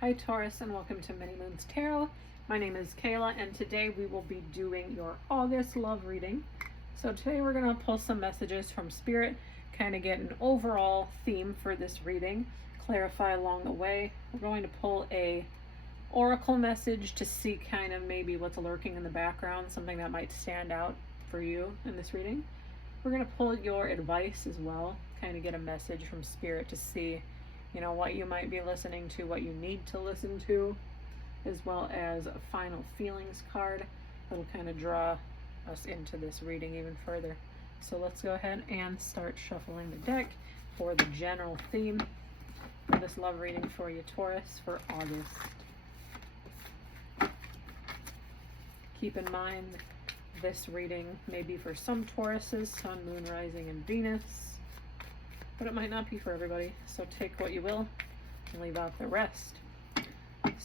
Hi Taurus, and welcome to Many Moons Tarot. My name is Kayla, and today we will be doing your August love reading. So today we're going to pull some messages from Spirit, kind of get an overall theme for this reading, clarify along the way. We're going to pull a oracle message to see kind of maybe what's lurking in the background, something that might stand out for you in this reading. We're going to pull your advice as well, kind of get a message from Spirit to see what you might be listening to, what you need to listen to, as well as a final feelings card that'll kind of draw us into this reading even further. So let's go ahead and start shuffling the deck for the general theme for this love reading for you, Taurus, for August. Keep in mind, this reading may be for some Tauruses, Sun, Moon, Rising, and Venus, but it might not be for everybody, so take what you will and leave out the rest.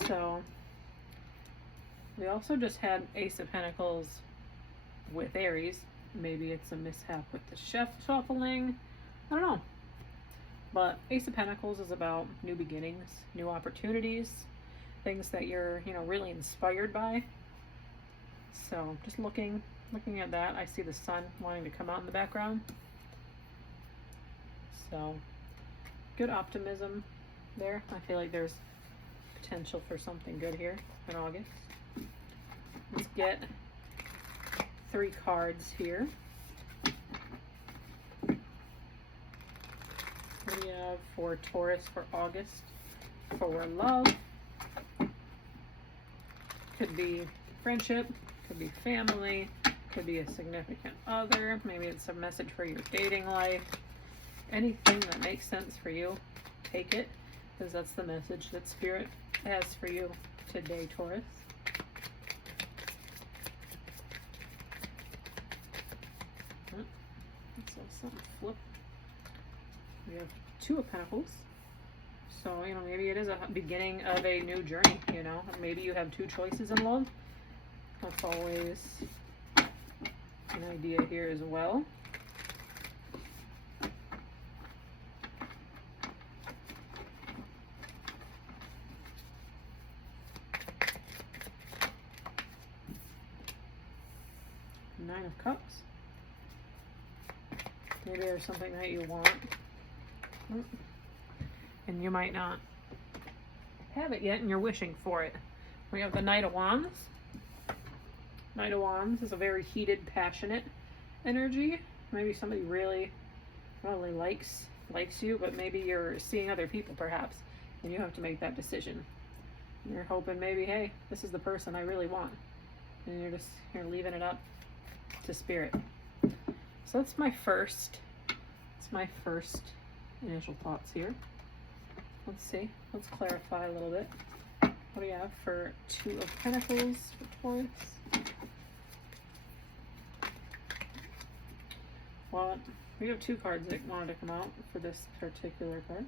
So we also just had Ace of Pentacles with Aries. Maybe it's a mishap with the shuffling, I don't know. But Ace of Pentacles is about new beginnings, new opportunities, things that you're really inspired by. So just looking at that, I see the sun wanting to come out in the background. So, good optimism there. I feel like there's potential for something good here in August. Let's get 3 cards here. What do you have for Taurus for August? For love. Could be friendship, could be family, could be a significant other. Maybe it's a message for your dating life. Anything that makes sense for you, take it, because that's the message that Spirit has for you today, Taurus. So something flip. We have 2 of Pentacles. So, maybe it is a beginning of a new journey, Maybe you have 2 choices in love. That's always an idea here as well. Nine of Cups. Maybe there's something that you want, and you might not have it yet, and you're wishing for it. We have the Knight of Wands. Knight of Wands is a very heated, passionate energy. Maybe somebody really likes you, but maybe you're seeing other people perhaps, and you have to make that decision. And you're hoping maybe, hey, this is the person I really want, and you're leaving it up to Spirit. So that's my first initial thoughts here. Let's see. Let's clarify a little bit. What do you have for 2 of Pentacles for Taurus? Well, we have 2 cards that wanted to come out for this particular card.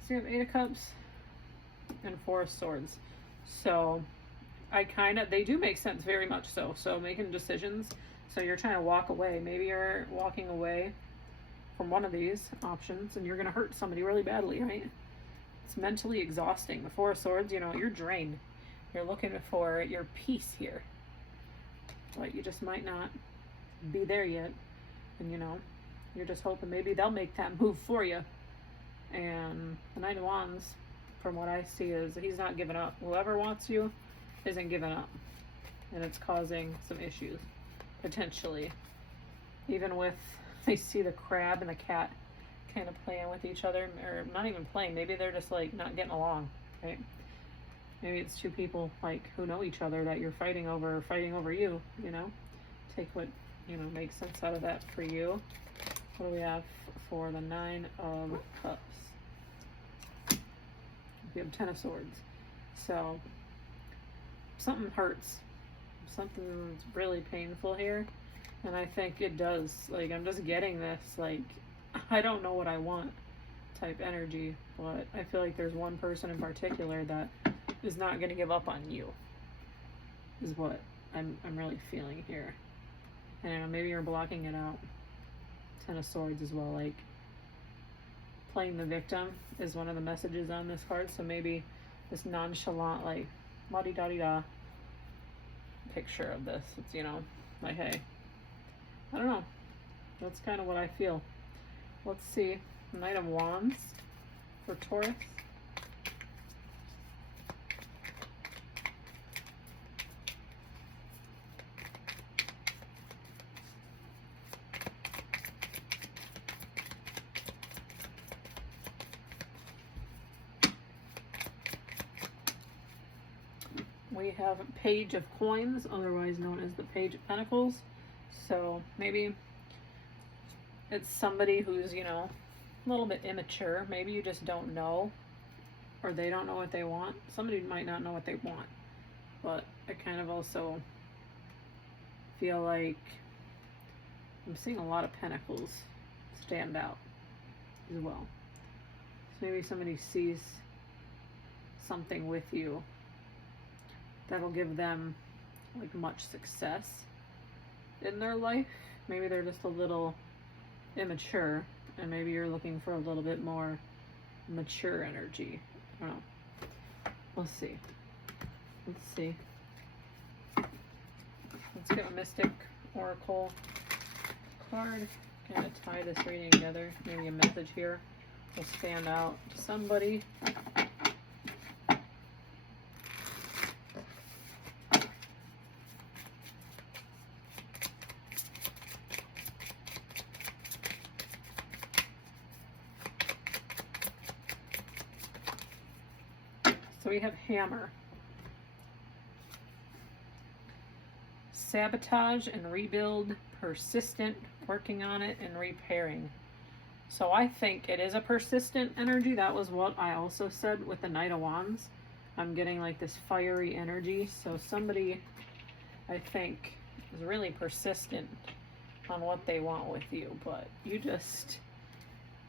So you have 8 of Cups and 4 of Swords. So they do make sense, very much so. So making decisions. So you're trying to walk away. Maybe you're walking away from one of these options and you're going to hurt somebody really badly, right? It's mentally exhausting. The 4 of Swords, you're drained. You're looking for your peace here. But you just might not be there yet. And you're just hoping maybe they'll make that move for you. And the Knight of Wands, from what I see, is he's not giving up. Whoever wants you isn't giving up, and it's causing some issues potentially, even with, I see the crab and the cat kind of playing with each other, or not even playing, maybe they're just not getting along, right? Maybe it's 2 people who know each other that you're fighting over you. Take what makes sense out of that for you. What do we have for the 9 of Cups? We have 10 of Swords. So something hurts. Something's really painful here. And I think it does. I'm just getting this, I don't know what I want type energy. But I feel like there's one person in particular that is not going to give up on you. Is what I'm really feeling here. And maybe you're blocking it out. 10 of Swords as well. Playing the victim is one of the messages on this card. So maybe this nonchalant, like, la-di-da-di-da picture of this. It's, you know, like, hey, I don't know. That's kind of what I feel. Let's see. Knight of Wands for Taurus. We have Page of Coins, otherwise known as the Page of Pentacles. So maybe it's somebody who's, you know, a little bit immature. Maybe you just don't know, or they don't know what they want. Somebody might not know what they want, but I kind of also feel like I'm seeing a lot of pentacles stand out as well. So maybe somebody sees something with you that'll give them like much success in their life. Maybe they're just a little immature, and maybe you're looking for a little bit more mature energy. I don't know. Let's see. Let's get a Mystic Oracle card. Kind of tie this reading together. Maybe a message here will stand out to somebody. So we have Hammer. Sabotage and rebuild, persistent, working on it, and repairing. So I think it is a persistent energy. That was what I also said with the Knight of Wands. I'm getting like this fiery energy. So somebody, I think, is really persistent on what they want with you. But you just,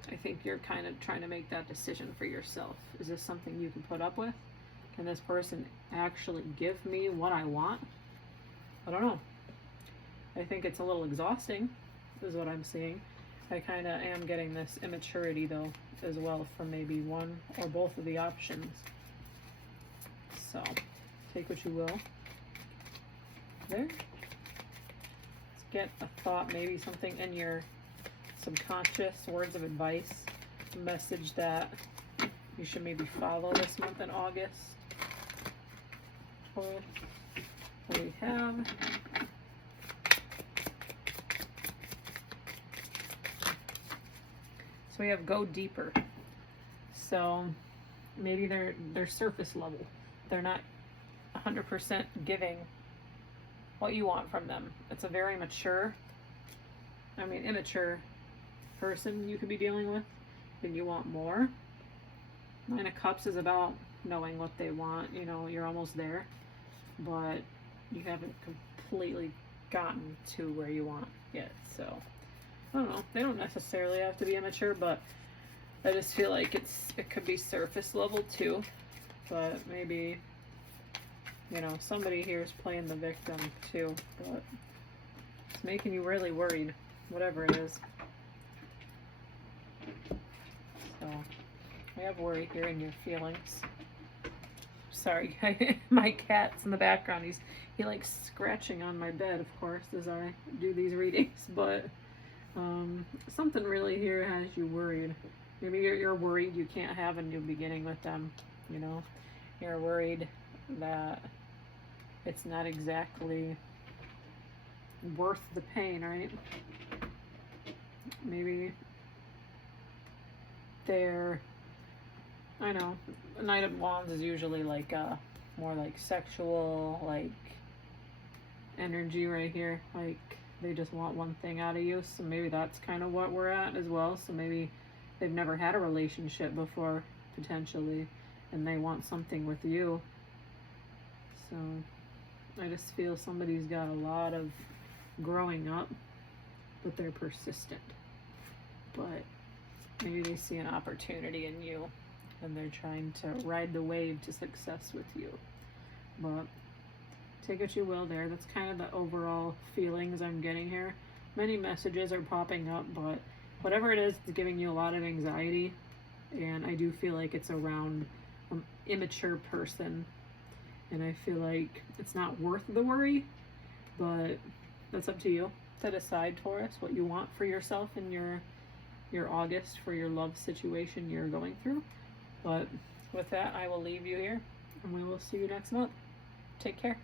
I think you're kind of trying to make that decision for yourself. Is this something you can put up with? Can this person actually give me what I want? I don't know. I think it's a little exhausting, is what I'm seeing. I kind of am getting this immaturity, though, as well, from maybe one or both of the options. So, take what you will. There. Let's get a thought, maybe something in your subconscious, words of advice, a message that you should maybe follow this month in August. What we have. So we have go deeper. So maybe they're surface level. They're not 100% giving what you want from them. It's a very immature person you could be dealing with, and you want more. Nine of Cups is about knowing what they want. You know, you're almost there, but you haven't completely gotten to where you want yet. So I don't know. They don't necessarily have to be immature, but I just feel like it could be surface level too. But maybe, you know, somebody here is playing the victim too, but it's making you really worried, whatever it is. So we have worry here in your feelings. Sorry, my cat's in the background. He likes scratching on my bed, of course, as I do these readings. But something really here has you worried. Maybe you're worried you can't have a new beginning with them. You know, you're worried that it's not exactly worth the pain, right? Maybe they're, I know, Knight of Wands is usually like more like sexual, like energy right here. Like they just want one thing out of you. So maybe that's kind of what we're at as well. So maybe they've never had a relationship before, potentially, and they want something with you. So I just feel somebody's got a lot of growing up, but they're persistent. But maybe they see an opportunity in you, and they're trying to ride the wave to success with you. But take what you will there. That's kind of the overall feelings I'm getting here. Many messages are popping up, but whatever it is, it's giving you a lot of anxiety. And I do feel like it's around immature person. And I feel like it's not worth the worry, but that's up to you to decide, Taurus, what you want for yourself in your August, for your love situation you're going through. But with that, I will leave you here, and we will see you next month. Take care.